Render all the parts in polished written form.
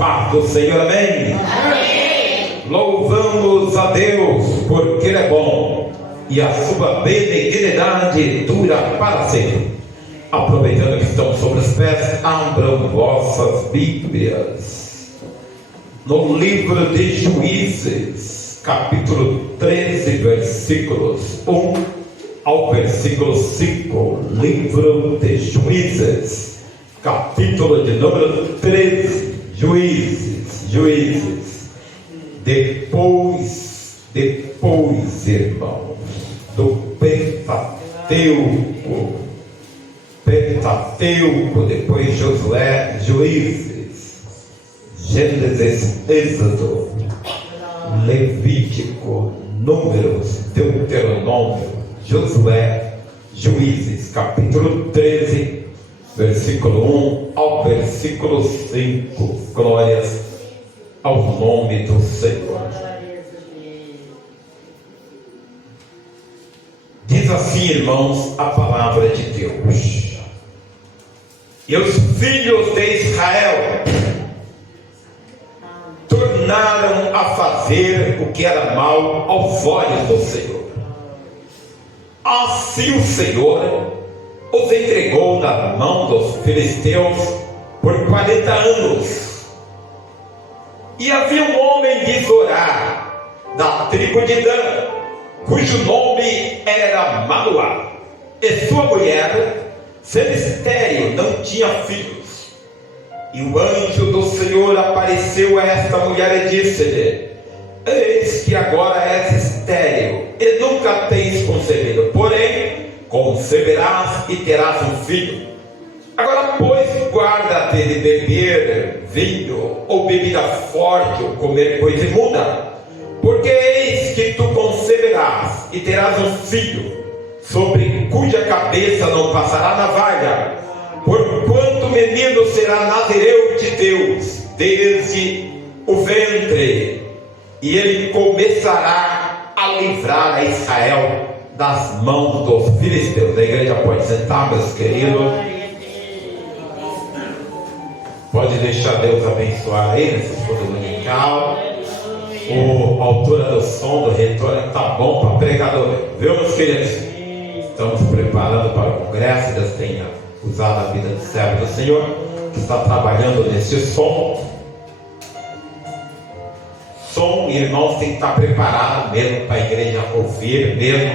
paz do Senhor, amém? Amém. Louvamos a Deus, porque Ele é bom, e a sua benignidade dura para sempre. Aproveitando que estão sobre os pés, abram vossas Bíblias no livro de Juízes, capítulo 13, versículos 1 ao versículo 5. Livro de Juízes, capítulo de número 13. Juízes. Depois, irmãos, do Pentateuco, depois Josué, Juízes, Gênesis, Êxodo, Levítico, Números, Deuteronômio, Josué, Juízes, capítulo 13, versículo 1 ao versículo 5. Glórias ao nome do Senhor. Diz assim, irmãos, a palavra de Deus: e os filhos de Israel tornaram a fazer o que era mal aos olhos do Senhor. Assim o Senhor os entregou na mão dos filisteus por 40 anos. E havia um homem de Zorá, da tribo de Dan, cujo nome era Manoá, e sua mulher, sendo estéril, não tinha filhos. E o anjo do Senhor apareceu a esta mulher e disse-lhe: eis que agora és estéril, e nunca tens concebido, porém conceberás e terás um filho. Agora, pois, guarda-te de beber vinho, ou bebida forte, ou comer coisa imunda, porque eis que tu conceberás e terás um filho, sobre cuja cabeça não passará navalha, porquanto o menino será nazireu de Deus desde o ventre, e ele começará a livrar a Israel das mãos dos filisteus. A igreja pode sentar, meus queridos. Pode deixar Deus abençoar aí nessa escuta dominical. O autor do som, do retorno, está bom para pregador, viu, meus queridos? Estamos preparando para o congresso. Deus tenha usado a vida do servo do Senhor, que está trabalhando nesse som. Irmãos, tem que estar preparado mesmo para a igreja ouvir mesmo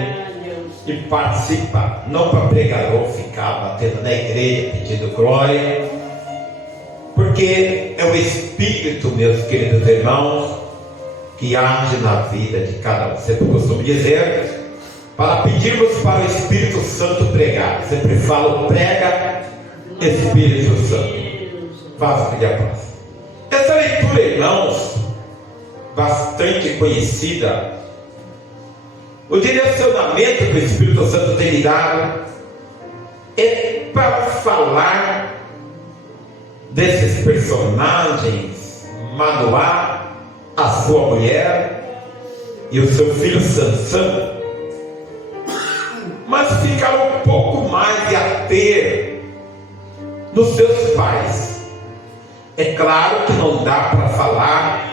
e participar, não para pregador ficar batendo na igreja pedindo glória, porque é o Espírito, meus queridos irmãos, que age na vida de cada um. Sempre costumo dizer, para pedirmos para o Espírito Santo pregar, sempre falo: prega, Espírito Santo, faz o que lhe apraz. Essa leitura, irmãos, bastante conhecida, o direcionamento que o Espírito Santo tem me dado é para falar desses personagens: Manoá, a sua mulher e o seu filho Sansão, mas ficar um pouco mais de ater nos seus pais. É claro que não dá para falar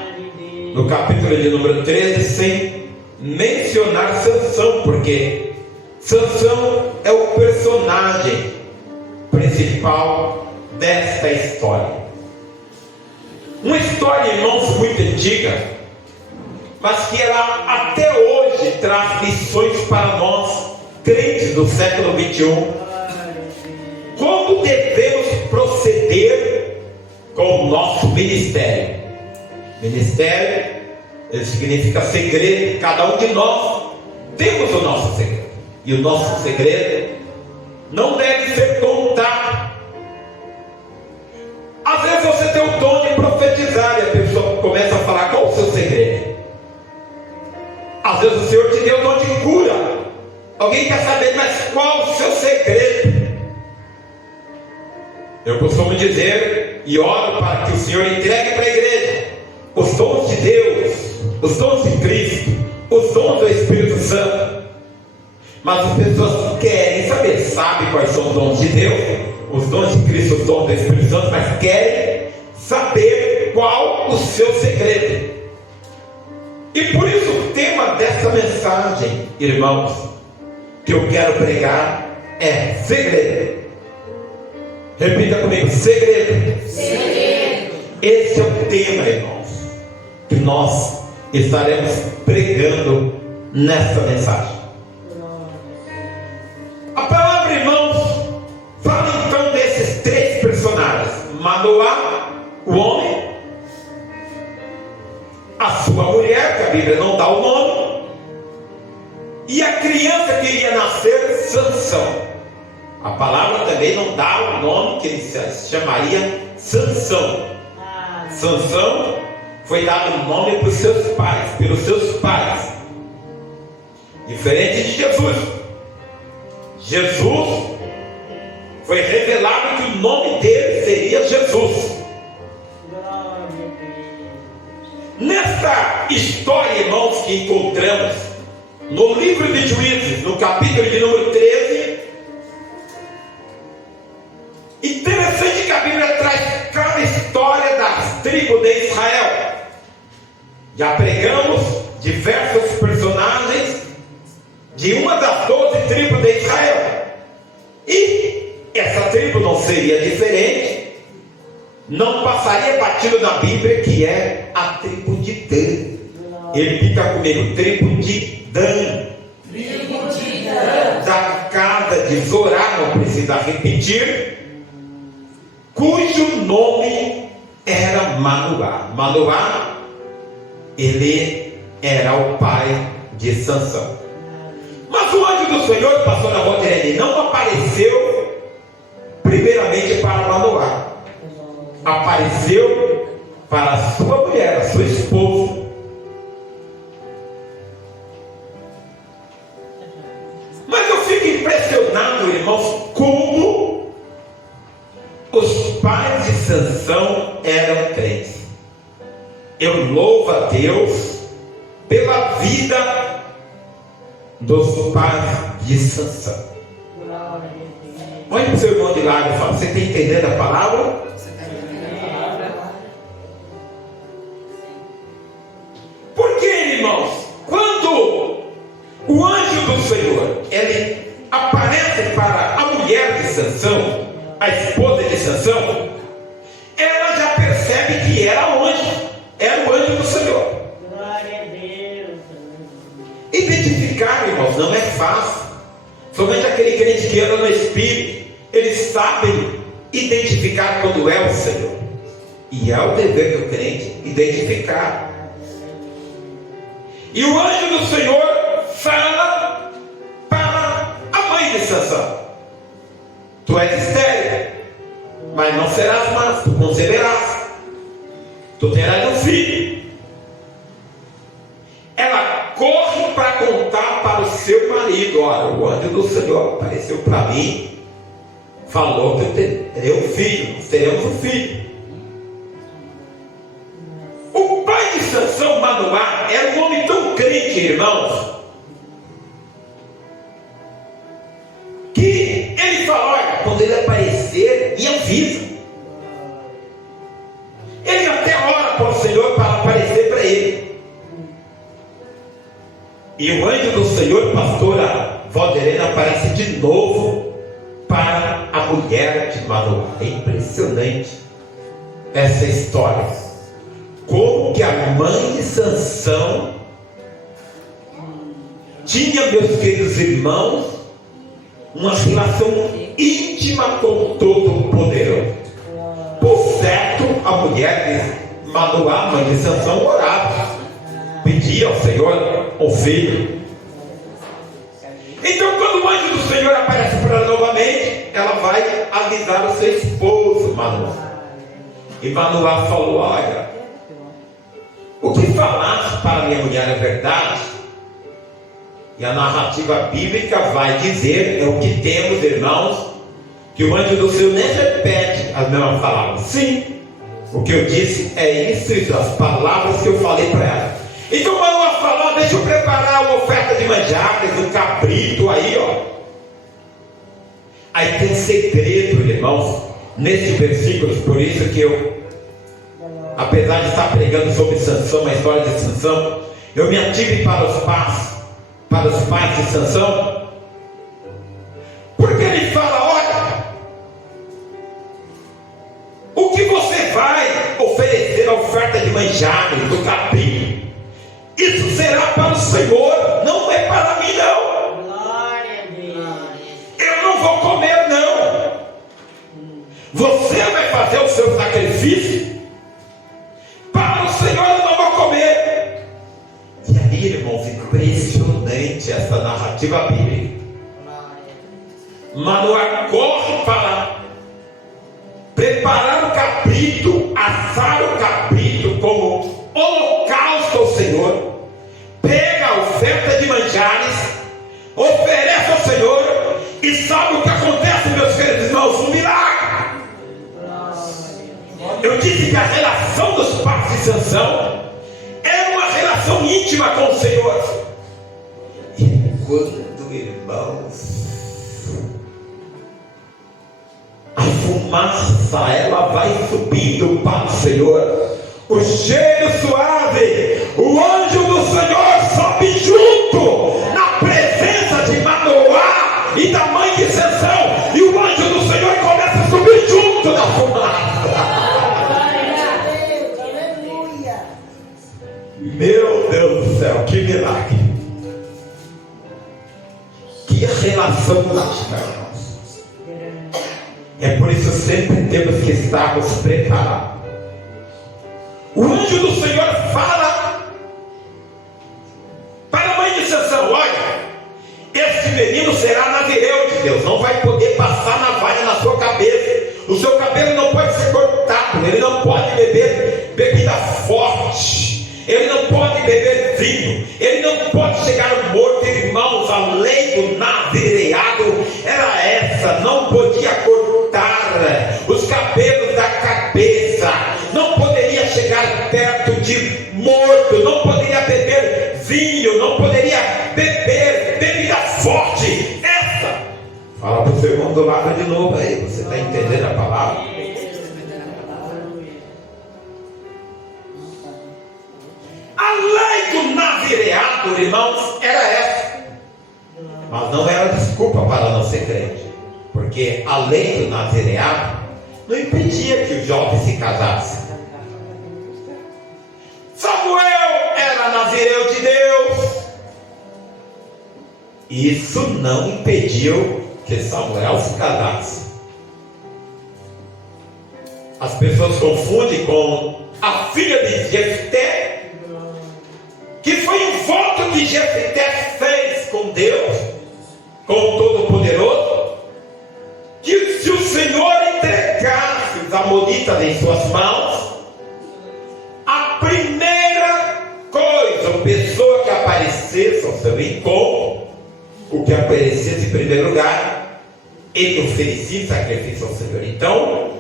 no capítulo de número 13 sem mencionar Sansão, porque Sansão é o personagem principal desta história. Uma história, irmãos, muito antiga, mas que ela até hoje traz lições para nós, crentes do século 21. Como devemos proceder com o nosso ministério? Ministério significa segredo. Cada um de nós temos o nosso segredo, e o nosso segredo não deve ser contado. Às vezes você tem o dom de profetizar e a pessoa começa a falar: qual o seu segredo? Às vezes o Senhor te deu o dom de cura, alguém quer saber: mas qual o seu segredo? Eu costumo dizer e oro para que o Senhor entregue para a igreja os dons de Deus, os dons de Cristo, os dons do Espírito Santo. Mas as pessoas querem saber, sabem quais são os dons de Deus, os dons de Cristo, os dons do Espírito Santo, mas querem saber qual o seu segredo. E por isso o tema dessa mensagem, irmãos, que eu quero pregar é segredo. Repita comigo: segredo. Segredo. Esse é o tema, irmãos, que nós estaremos pregando nesta mensagem. A palavra, irmãos, fala então desses três personagens: Manoá, o homem, a sua mulher, que a Bíblia não dá o nome, e a criança que iria nascer, Sansão. A palavra também não dá o nome, que ele se chamaria Sansão. Sansão foi dado o nome pelos seus pais. Diferente de Jesus. Jesus foi revelado que o nome dele seria Jesus. Nesta história, irmãos, que encontramos no livro de Juízes, no capítulo de número 13, interessante que a Bíblia traz cada história das tribos de Israel. Já pregamos diversos personagens de uma das 12 tribos de Israel. E essa tribo não seria diferente, não passaria batido na Bíblia, que é a tribo de Dan. Ele fica comigo: tribo de Dan. Tribo de Dan. Da casa de Zorá, não precisa repetir, cujo nome era Manoá. Manoá, ele era o pai de Sansão. Mas o anjo do Senhor, pastor Rodirene, não apareceu primeiramente para Manoá. Apareceu para a sua mulher, a sua esposa. Mas eu fico impressionado, irmãos, como os pais de Sansão eram crentes. Eu louvo a Deus pela vida dos pais de Sansão. Olha para o seu irmão de lado e fala: você está entendendo a palavra? Porque, irmãos, quando o anjo do Senhor ele aparece para a mulher de Sansão, a esposa de Sansão, ela já percebe que era o anjo do Senhor. Glória a Deus. Identificar, irmãos, não é fácil. Somente aquele crente que anda no Espírito, eles sabem identificar quando é o Senhor. E é o dever do crente identificar. E o anjo do Senhor fala para a mãe de Sansão: tu és estéril, mas não serás mais, tu conceberás, tu terás um filho. Ela corre para contar para o seu marido: olha, o anjo do Senhor apareceu para mim, falou que eu terei um filho, nós teremos um filho. O pai de Sansão, Manoá, era um homem tão crente, irmãos, que ele fala: olha, quando ele aparecer, me avisa. Ele até ora para o Senhor para aparecer para ele. E o anjo do Senhor, pastora Valderena, aparece de novo para a mulher de Manoá. É impressionante essa história. Como que a mãe de Sansão tinha, meus queridos irmãos, uma relação íntima com o Todo-Poderoso. Por certo, a mulher de Manoá, mãe de Sansão, orava, pedia ao Senhor um filho. Então, quando o anjo do Senhor aparece para ela novamente, ela vai avisar o seu esposo, Manoá. E Manoá falou: olha, o que falaste para minha mulher é verdade. E a narrativa bíblica vai dizer, é o que temos, irmãos, que o anjo do Senhor nem repete as mesmas palavras. Sim, o que eu disse é isso, as palavras que eu falei para ela. Então Manoá falou: deixa eu preparar uma oferta de manjares, um cabrito aí, ó. Aí tem segredo, irmãos, nesse versículo, por isso que eu apesar de estar pregando sobre Sansão, a história de Sansão, eu me ative para os pais de Sansão, porque ele fala: olha, o que você vai oferecer a oferta de manjares, do capim, isso será para o Senhor, não é para mim não. Glória a Deus. Eu não vou comer não. Você vai fazer o seu sacrifício para o Senhor, eu não vou comer. E aí, irmãos, impressionante essa narrativa bíblica. Manoá corre para preparar o cabrito, assar o cabrito como holocausto ao Senhor, pega a oferta de manjares, oferece ao Senhor, e sabe o que acontece, meus queridos irmãos? Um milagre. Eu disse que a relação dos pais de Sansão é uma relação íntima com o Senhor. E quando, irmãos, a fumaça ela vai subindo para o Senhor, o cheiro suave, o anjo do Senhor sobe junto na presença de Manoá e da mãe de Sansão, e o anjo do Senhor começa a subir junto na fumaça. Meu Deus do céu, que milagre! Que relação íntima, irmãos! É por isso sempre temos que estarmos preparados. O anjo do Senhor fala para a mãe de Sansão: olha, esse menino será nazireu de Deus, não vai poder passar navalha na sua cabeça, o seu cabelo não pode ser cortado, ele não pode beber bebida forte, ele não pode beber vinho, ele não pode chegar morto. Irmãos, a lei do nazireado era essa: não podia cortar os cabelos da cabeça, não poderia chegar perto de morto, não poderia beber vinho, não poderia beber bebida forte. Essa, fala para o seu irmão do lado de novo aí, você está entendendo a palavra? A lei do nazireado, irmãos, era essa, mas não era desculpa para não ser crente, porque a lei do nazireado não impedia que o jovem se casasse. Samuel era nazireu de Deus, e isso não impediu que Samuel se casasse. As pessoas confundem com a filha de Jefté, que foi um voto que Jefté fez com Deus, com o Todo-Poderoso, que se o Senhor entregasse os amonitas em suas mãos, a primeira coisa, a pessoa que aparecesse ao seu encontro, o que aparecesse em primeiro lugar, ele oferecia sacrifício ao Senhor. Então,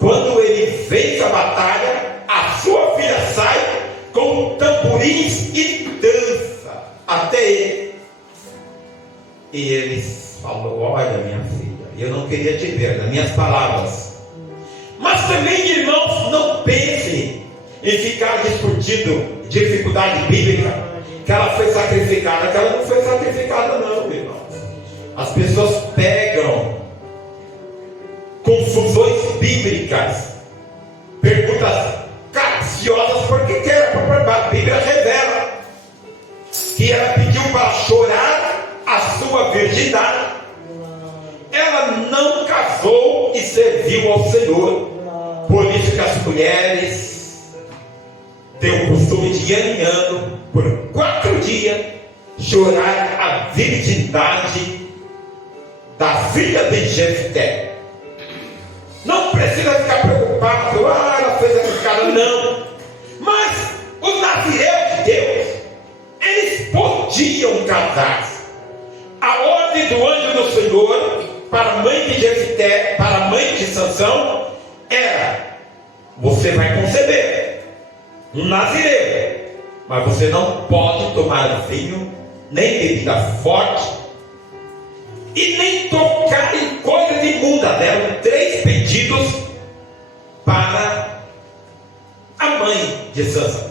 quando ele vence a batalha, a sua filha sai com tamborins e dança até ele. E ele falou: olha, minha filha, eu não queria te ver, nas minhas palavras. Mas também, irmãos, não pense em ficar discutindo dificuldade bíblica, que ela foi sacrificada, que ela não foi sacrificada não, irmãos. As pessoas pegam confusões bíblicas, perguntas capciosas, porque a Bíblia revela que ela pediu para chorar a sua virgindade. Ela não casou e serviu ao Senhor. Por isso que as mulheres têm o costume de ano em ano, por 4 dias, chorar a virgindade da filha de Jefté. Não precisa ficar preocupado, ela fez aquele cara, não. Mas os nazireus de Deus, eles podiam casar. A ordem do anjo do Senhor para a mãe de Jefté, para a mãe de Sansão, era: você vai conceber um nazireu, mas você não pode tomar vinho, nem bebida forte, e nem tocar em coisas imundas. Deram 3 pedidos para a mãe de Sansão.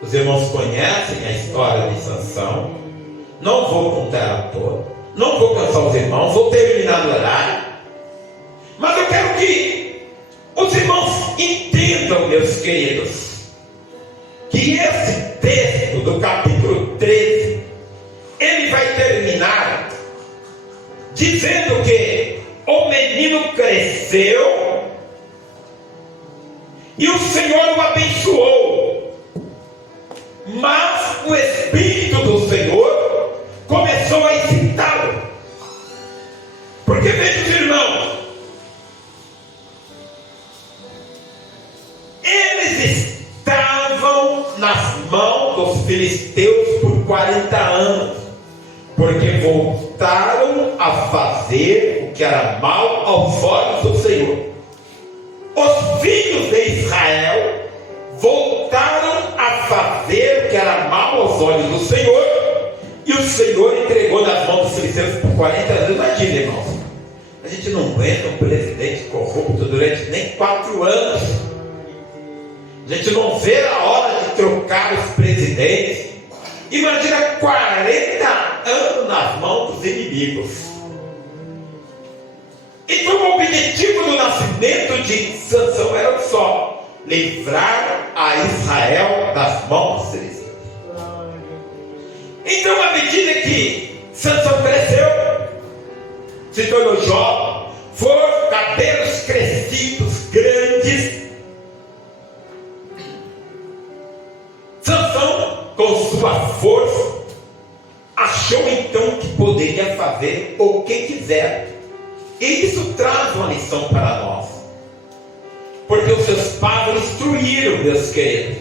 Os irmãos conhecem a história de Sansão. Não vou contar ela toda. Não vou cansar os irmãos. Vou terminar no horário. Mas eu quero que os irmãos entendam, meus queridos, que esse texto do capítulo 13, ele vai terminar dizendo que o menino cresceu e o Senhor o abençoou, mas o Espírito do Senhor começou a excitá-lo. Porque veja, os irmãos, eles estavam nas mãos dos filisteus por 40 anos, porque voltaram a fazer o que era mal aos olhos do Senhor. Os filhos de Israel voltaram a fazer o que era mal aos olhos do Senhor, e o Senhor entregou nas mãos dos filisteus por 40 anos. Imagina, irmãos, a gente não aguenta um presidente corrupto durante nem 4 anos. A gente não vê a hora de trocar os presidentes. Imagina 40 anos nas mãos dos inimigos. Então o objetivo do nascimento de Sansão era só: livrar a Israel das mãos dos filisteus. Então, à medida que Sansão cresceu, se tornou jovem, foram cabelos crescidos, grandes, Sansão, com sua força, achou então que poderia fazer o que quiser. E isso traz uma lição para nós, porque os seus pais o instruíram, meus queridos.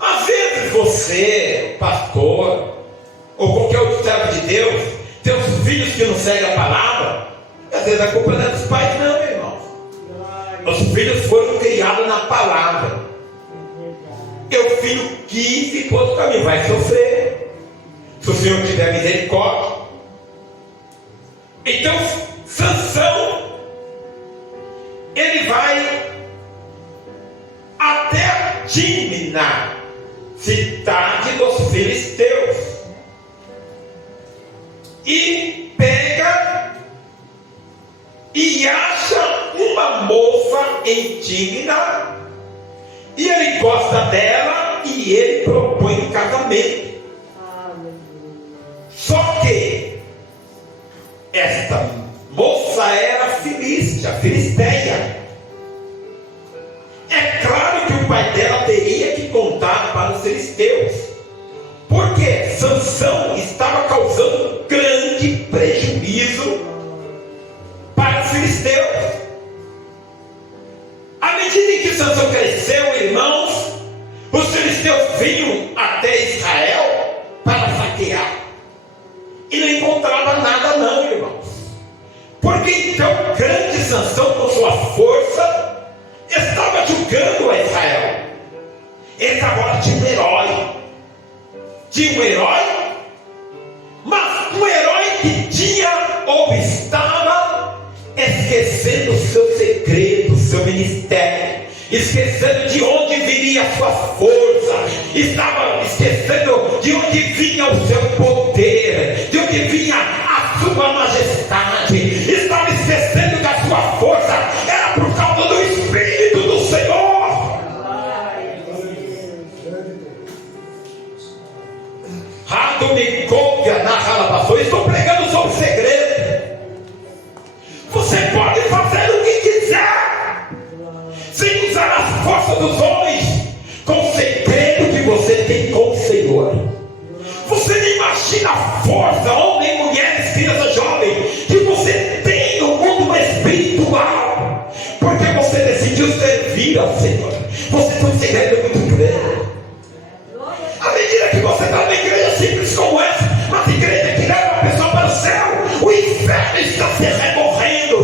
Às vezes você, pastor, ou qualquer outro servo de Deus, tem os filhos que não seguem a palavra. Às vezes a culpa não é dos pais, não, meu irmão. Os filhos foram criados na palavra. E o filho quis e pôs o caminho, vai sofrer, se o Senhor tiver misericórdia. Então Sansão, ele vai até a Tímina, cidade dos filisteus, e pega e acha uma moça em Tímina, e ele gosta dela e ele propõe um casamento. Só que esta moça era filisteia. É claro que o pai dela teria que contar para os filisteus, porque Sansão estava causando grande prejuízo para os filisteus. À medida em que Sansão cresceu, irmãos, os filisteus vinham até Israel para saquear, e não encontrava nada não, irmãos. Porque então grande Sansão, com sua força, estava julgando a Israel. Ele agora tinha um herói. Tinha um herói, mas um herói que tinha ou estava esquecendo o seu segredo, o seu ministério, esquecendo de onde viria a sua força, estava esquecendo de onde vinha o seu poder, de onde vinha a sua majestade, estava esquecendo que a sua força era por causa do Espírito do Senhor. Estou pregando sobre segredo. Você pode fazer o que quiser, sem usar as forças dos homens, com o segredo que você tem com o Senhor. Você nem imagina a força, homem, mulheres, crianças, jovens, que você tem no mundo espiritual, porque você decidiu servir ao Senhor. Você tem um segredo muito grande. À medida que você está na igreja simples como essa, mas igreja que leva a pessoa para o céu, o inferno está se remorrendo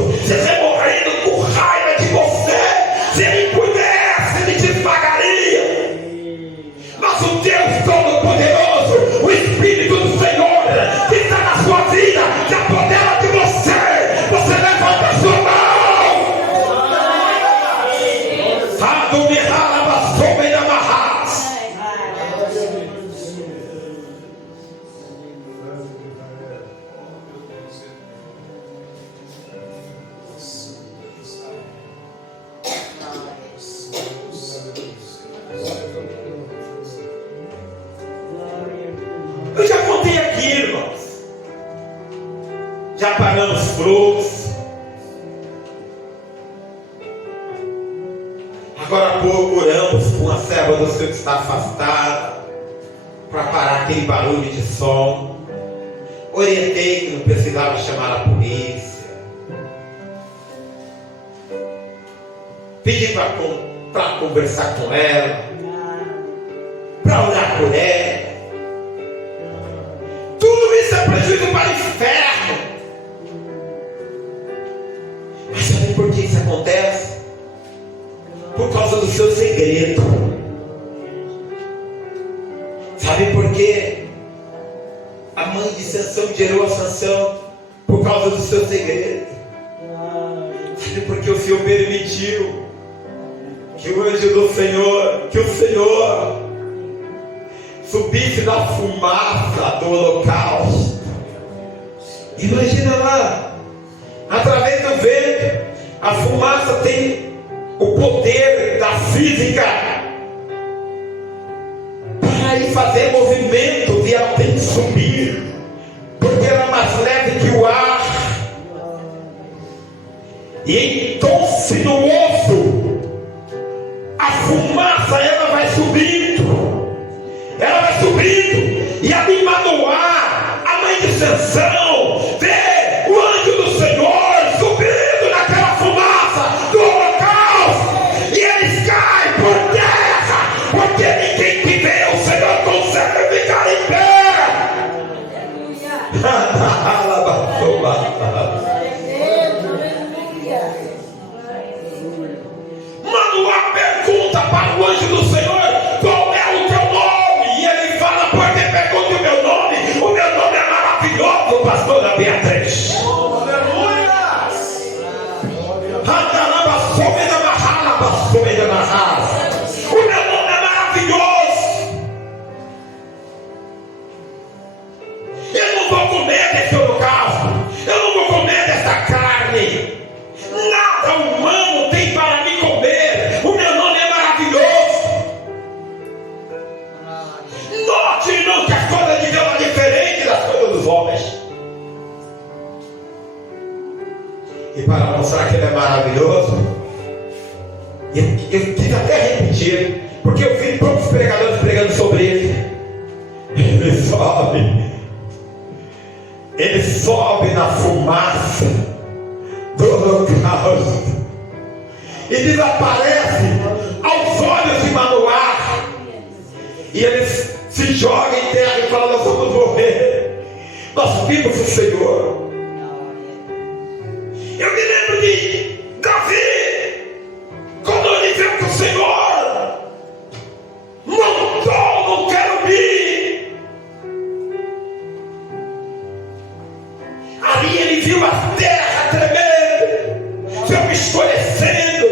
com raiva de você. Se ele pudesse, ele te pagaria. Mas o Deus Todo-Poderoso, o Espírito do Senhor, que está na sua vida, se apodera de você. Você levanta a sua mão. sombra da amarras. Eu já contei aqui, irmãos. Já pagamos frutos. Agora há pouco oramos com a serva do Senhor que está afastada, para parar aquele barulho de som. Orientei que não precisava chamar a polícia. Pedi para conversar com ela, para orar por ela. Tudo isso é prejuízo para o inferno. Mas sabe por que isso acontece? Por causa do seu segredo. Sabe por quê? A mãe de Sansão gerou a Sansão por causa do seu segredo. Sabe por que o Senhor permitiu que o anjo do Senhor, que o Senhor subisse da fumaça do holocausto? Imagina lá, através do vento, a fumaça tem o poder da física para ir fazer movimentos e ela tem que subir, porque ela é mais leve que o ar. E então, se no osso, a fumaça ela vai subindo, e ali Manoá, a mãe de Sansão, vê o anjo do Senhor subindo naquela fumaça do holocausto, e eles caem por terra, porque ninguém que vê o Senhor consegue ficar em pé. Manoá pergunta para o anjo do Senhor: qual é o teu nome? E ele fala: por que pergunta o meu nome? O meu nome é maravilhoso, pastora Beatriz. O meu nome é maravilhoso. Eu não vou comer desse holocausto, eu não vou comer dessa carne. Nada humano tem para me comer. O meu nome é maravilhoso. Note, irmão, que as coisas de Deus são diferentes das coisas dos homens. E para mostrar que ele é maravilhoso, eu quis até repetir, porque eu vi poucos pregadores pregando sobre ele. Ele sobe na fumaça do holocausto e desaparece aos olhos de Manoá, e ele se joga em terra e fala: nós vamos morrer, nós vimos o Senhor. Eu me lembro de Davi, quando ele viu que o Senhor montou no querubim, ali ele viu a terra tremendo, se escurecendo.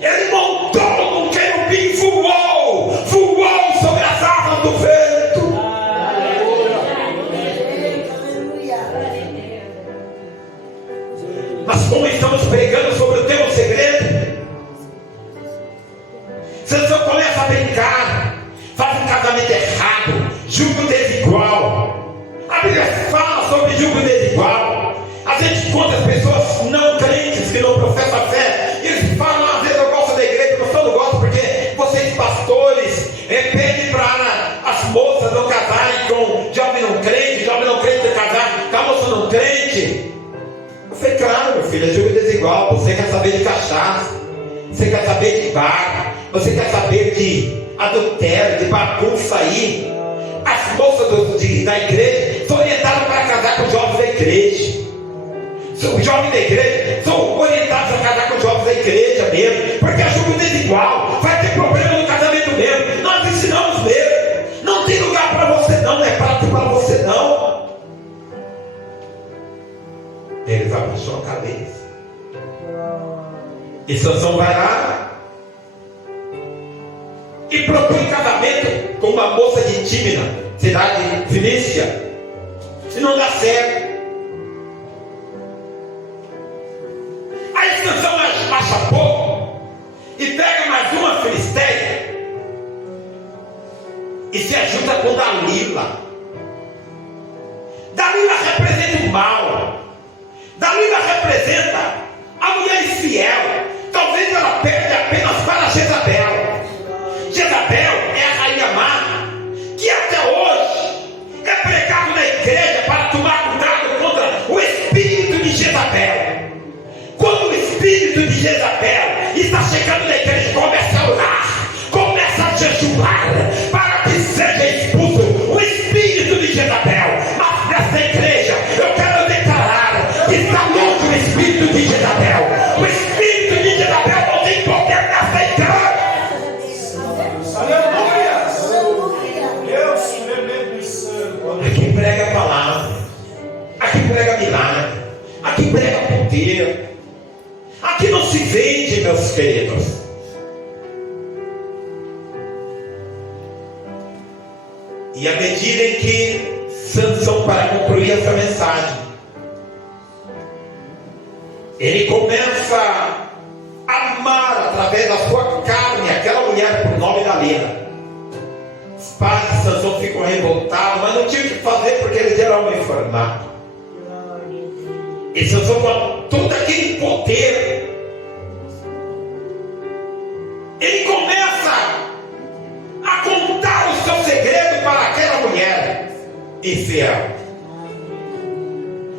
Ele montou no querubim e voou sobre as asas do vento. Mas como estamos pregando sobre o teu segredo, Sansão começa a brincar, faz um casamento errado, julgo desigual. A Bíblia fala sobre julgo desigual. A gente conta as pessoas não crentes que não professam a fé, eles falam: às vezes eu gosto da igreja, mas eu não gosto porque vocês pastores pedem para as moças não casarem com jovem não crente casar com a moça não crente. Eu falei: claro, meu filho, é julgo desigual. Você quer saber de cachaça, você quer saber de bar, você quer saber de adultério, de bagunça aí. As moças da igreja são orientadas para casar com os jovens da igreja. Os jovens da igreja são orientados a casar com os jovens da igreja mesmo, porque é julgo desigual, vai ter problema no casamento mesmo. Nós ensinamos mesmo, não tem lugar para você não, não é prato para você não. Eles abaixam a cabeça, e Sansão vai lá e propõe casamento com uma moça de Tímina, cidade Filícia, e não dá certo. Aí Sansão acha pouco e pega mais uma filisteia e se ajunta com Dalila. Dalila representa o mal. Dalila representa a mulher infiel. Talvez ela perde apenas para Jezabel. Jezabel é a rainha má, que até hoje é pregado na igreja para tomar cuidado contra o espírito de Jezabel. Quando o espírito de Jezabel está chegando na igreja, começa a orar, começa a jejuar, para que seja expulso o espírito de Jezabel. Mas nessa igreja eu quero declarar que está longe o espírito de Jezabel. O espírito de Jezabel não tem poder nessa igreja. Aqui prega a palavra, aqui prega milagre, aqui prega poder, aqui não se vende, meus queridos. E à medida em que Sansão, para concluir essa mensagem, ele começa a amar através da sua carne aquela mulher por nome Dalila. Os pais de Sansão ficam revoltados, mas não tinham o que fazer porque eles eram homens formados. E Sansão, com todo aquele poder, ele começa a contar o seu segredo para aquela mulher infiel.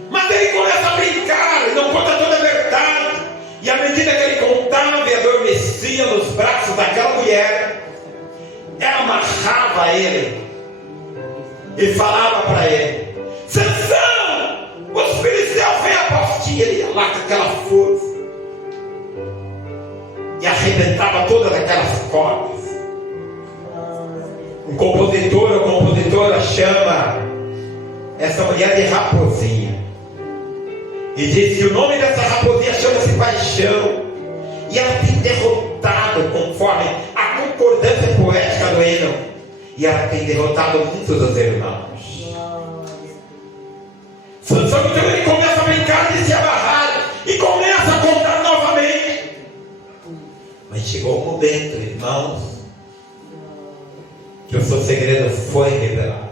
Mas ele começa a brincar, ele não conta toda a verdade. E à medida que ele contava e adormecia nos braços daquela mulher, ela amarrava ele e falava para ele: Sansão, os filisteus vêm após ti. Ele ia lá com aquela força e arrebentava todas aquelas cordas. Um compositor ou compositora chama essa mulher de raposinha e diz que o nome dessa raposinha chama-se paixão. E ela tem derrotado, conforme a concordância poética do hino, e ela tem derrotado muitos dos irmãos. Sansão, então, ele começa a brincar de se amarrar e começa a contar novamente. Mas chegou um momento, irmãos, que o seu segredo foi revelado.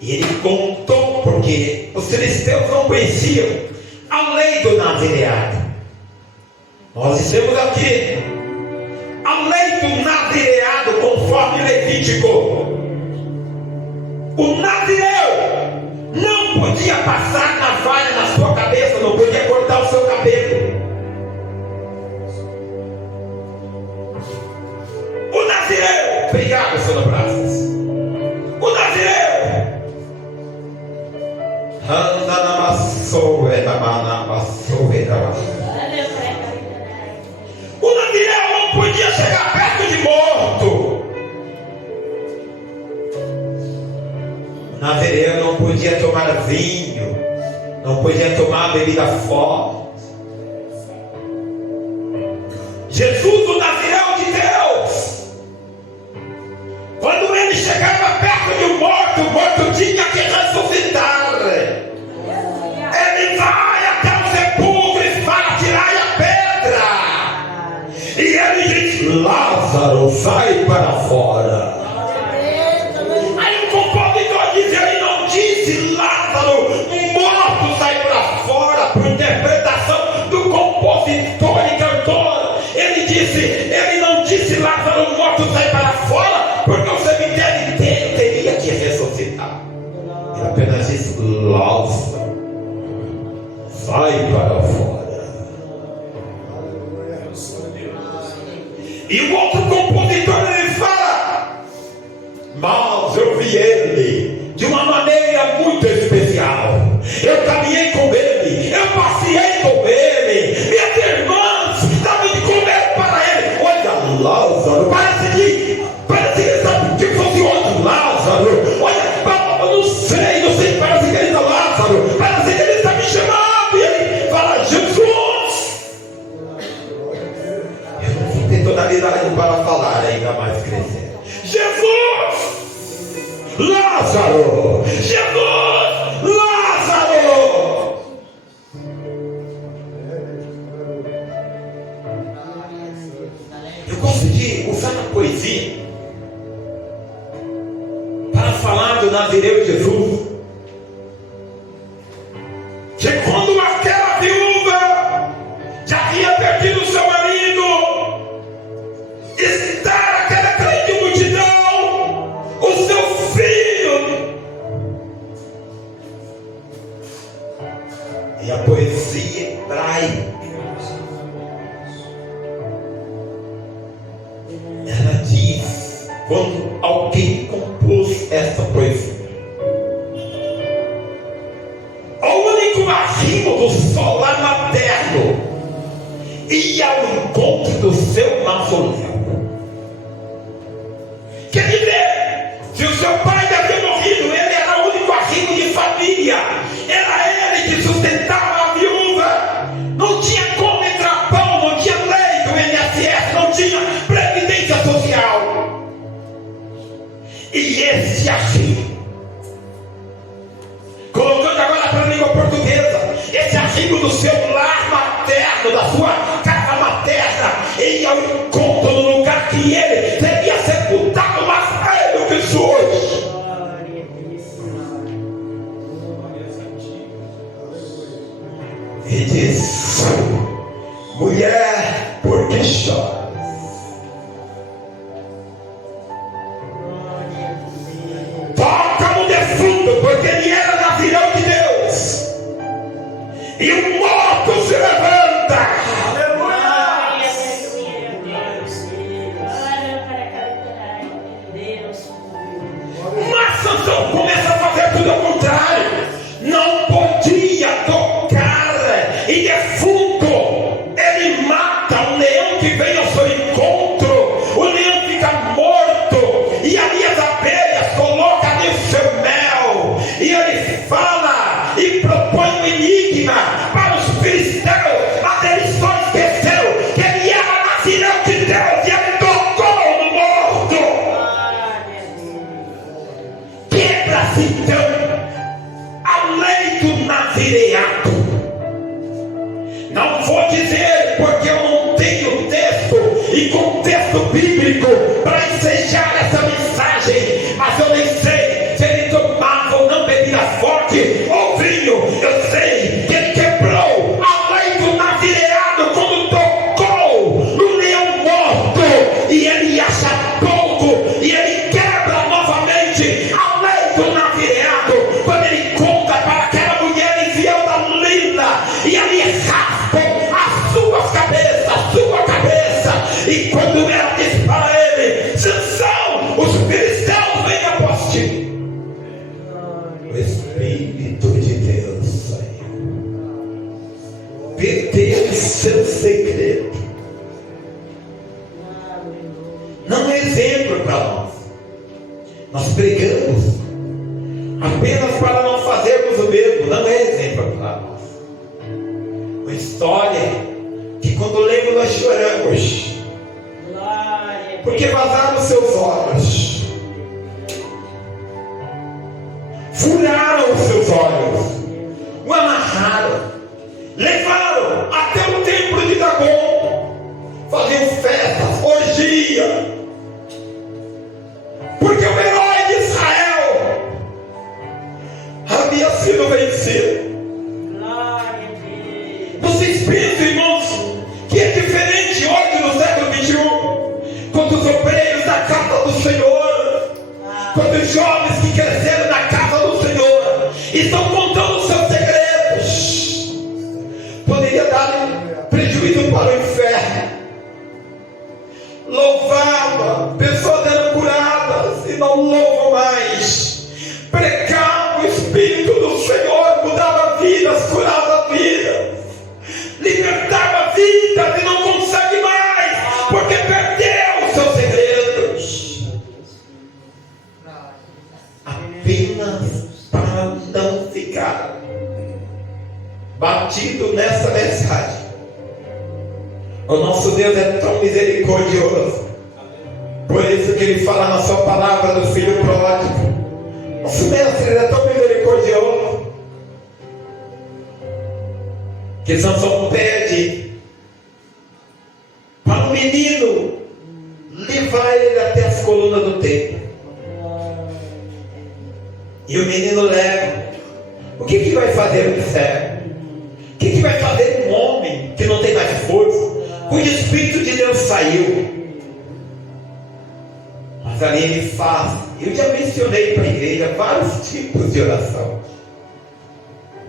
E ele contou, porque os filisteus não conheciam a lei do nazireado. Nós dizemos aqui a lei do nazireado conforme Levítico. O nazireu não podia passar navalha na sua cabeça, não podia cortar o seu cabelo. O nazireu, obrigado, senhor Braços. O nazireu anda na massoura, na massoura. O nazireu não podia chegar perto de morto. O nazireu não podia tomar vinho, não podia tomar bebida forte. Jesus, o nazireu de Deus, quando ele chegava perto de um morto, o morto tinha que ressuscitar. Ele vai até o sepulcro e fala: tirai a pedra. E ele diz: Lázaro, sai para fora. Aí o compositor diz: ele não disse Lázaro, morto, sai para fora, por interpretação do compositor e cantor. Ele não disse Lázaro, morto, sai para fora, porque o cemitério inteiro teria que ressuscitar. Ele apenas disse: Lázaro, sai para fora. E o outro compositor, ele fala: mas eu vi ele de uma maneira muito especial. Eu caminhei com ele, eu passei com ele, minhas irmãs davam de comer para ele. Olha, Lázaro, parece que ele sabe que fosse outro Lázaro. Olha, eu não sei, parece que ele está Lázaro, parece que ele está me chamando. E ele fala: Jesus, eu não vou ter toda a vida para falar ainda mais, querido. Lázaro! Jesus! Lázaro! Eu gosto de usar a poesia para falar do Nazireu Jesus. Que quando aquela viúva já havia perdido seu marido, está aquela grande multidão, o seu filho. E a poesia hebraica, ela diz, quando alguém compôs essa poesia, o único arrimo do solar materno ia ao encontro do seu mausoléu. Quer dizer, se o seu pai havia morrido, ele era o único arrimo de família, era ele que sustentava a viúva. Não tinha como entrar pão, não tinha lei do INSS, não tinha previdência social. E esse arrimo, colocando agora para a língua portuguesa, esse arrimo do seu lar materno, da sua casa materna, ia ao encontro no lugar que ele seria sepultado mais velho que Jesus. E diz: mulher, por que choras? Toca no defunto, porque ele era Nazireu de Deus. E o morto se levanta. Glória a Deus. Mas Sansão começa a fazer tudo ao contrário. Não podia tocar e defunto. Ele mata o leão que vem ao seu encontro. O leão fica morto. E ali as abelhas colocam ali o seu mel. E ele fala e propõe um enigma para os filisteus. Mas eles só esqueceram que ele era Nazireu de Deus. E ele tocou no morto. Quebra-se então a lei do nazireado. Não vou dizer porque eu não tenho texto e contexto bíblico para ensejar essa mensagem, mas eu nem sei se ele tomava ou não bebida forte ou vinho. Eu sei que ele quebrou a lei do nazireado quando tocou no leão morto, e ele acha pouco, e ele quebra novamente a lei do nazireado quando ele conta para aquela mulher infiel da linda, e ali raspa a sua cabeça, e quando ela diz para ele: Sansão, os filisteus vêm após ti. O Espírito de Deus saiu, perdeu o seu segredo. Não é exemplo para nós. Nós pregamos apenas para não fazermos o mesmo. Não é exemplo para nós. Uma história que quando lemos nós choramos, porque vazaram seus olhos, furaram os seus olhos, o amarraram, levaram até o templo de Dagon, faziam festas, orgia, porque o herói de Israel havia sido vencido. Vocês pensam, irmãos, que é diferente hoje no século XXI, quando os obreiros da casa do Senhor, quando os jovens que cresceram na casa do Senhor estão contando seus segredos, poderia dar prejuízo para o inferno. Louvava, pessoas eram curadas e não louvam mais. Pregava o Espírito do Senhor, mudava vidas, curava vidas, libertava vidas e não consegue mais, porque perdeu os seus segredos. Apenas para não ficar batido nessa mensagem. O nosso Deus é tão misericordioso. Por isso que Ele fala na sua palavra do filho pródigo. Nosso mestre era tão misericordioso que Sansão pede para o menino levar ele até as colunas do templo. E o menino leva. O que vai fazer o servo? O que vai fazer um homem que não tem mais força, cujo Espírito de Deus saiu? Mas ali ele faz. Eu já mencionei para a igreja vários tipos de oração.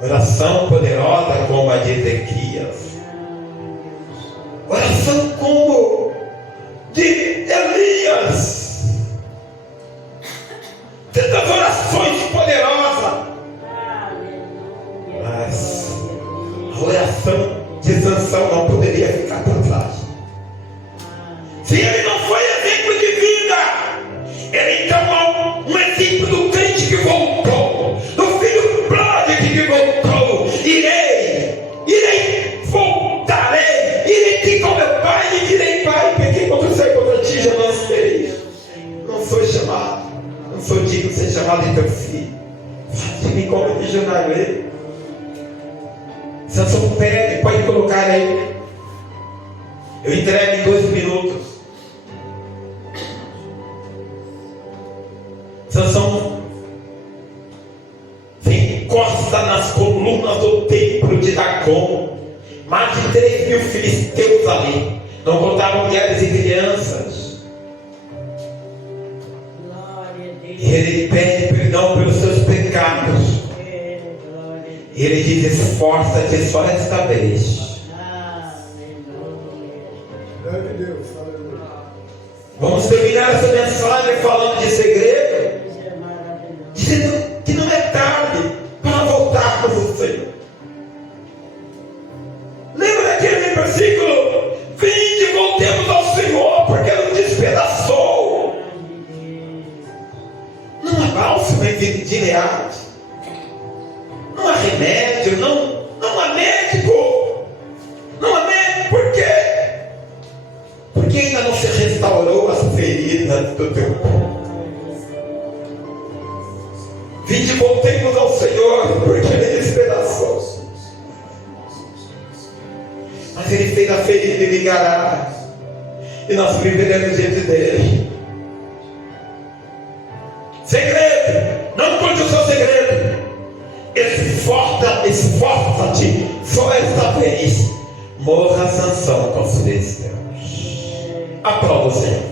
Oração poderosa como a de Ezequias. Oração como de Elias. Tantas orações poderosas. Mas a oração de Sansão não poderia ficar para trás. Se ele não foi exemplo de vida, ele então é um exemplo do crente que voltou, do filho pródigo que voltou. Irei, voltarei, irei ter com meu pai e direi: Pai, pequei contra o céu e contra ti, já não serei. Não sou chamado, não sou digno de ser chamado de teu filho. Faz de mim como missionário ele. Sansão pede, pode colocar aí. Eu entrego em 2 minutos. Sansão encosta nas colunas do templo de Dagom. Mais de 3.000 filisteus ali. Não contavam mulheres e crianças. E ele pede perdão pelos seus pecados. E ele diz: esforça-te só esta vez. Vamos terminar essa mensagem falando de segredo, dizendo que não é tarde para voltarmos ao Senhor. Lembra daquele versículo: vinde, voltemos ao Senhor, porque Ele nos despedaçou. Não há bálsamo de reais. Não há remédio, não há médico. Não há médico, por quê? Porque ainda não se restaurou as feridas do teu corpo. Vinde, voltemos ao Senhor, porque Ele despedaçou. Mas Ele fez a ferida e ligará, e nós viveremos diante dEle. Segredo, não conte o seu segredo. Esforça-te só esta vez. Morra Sansão com os filisteus. Aplauda o Senhor.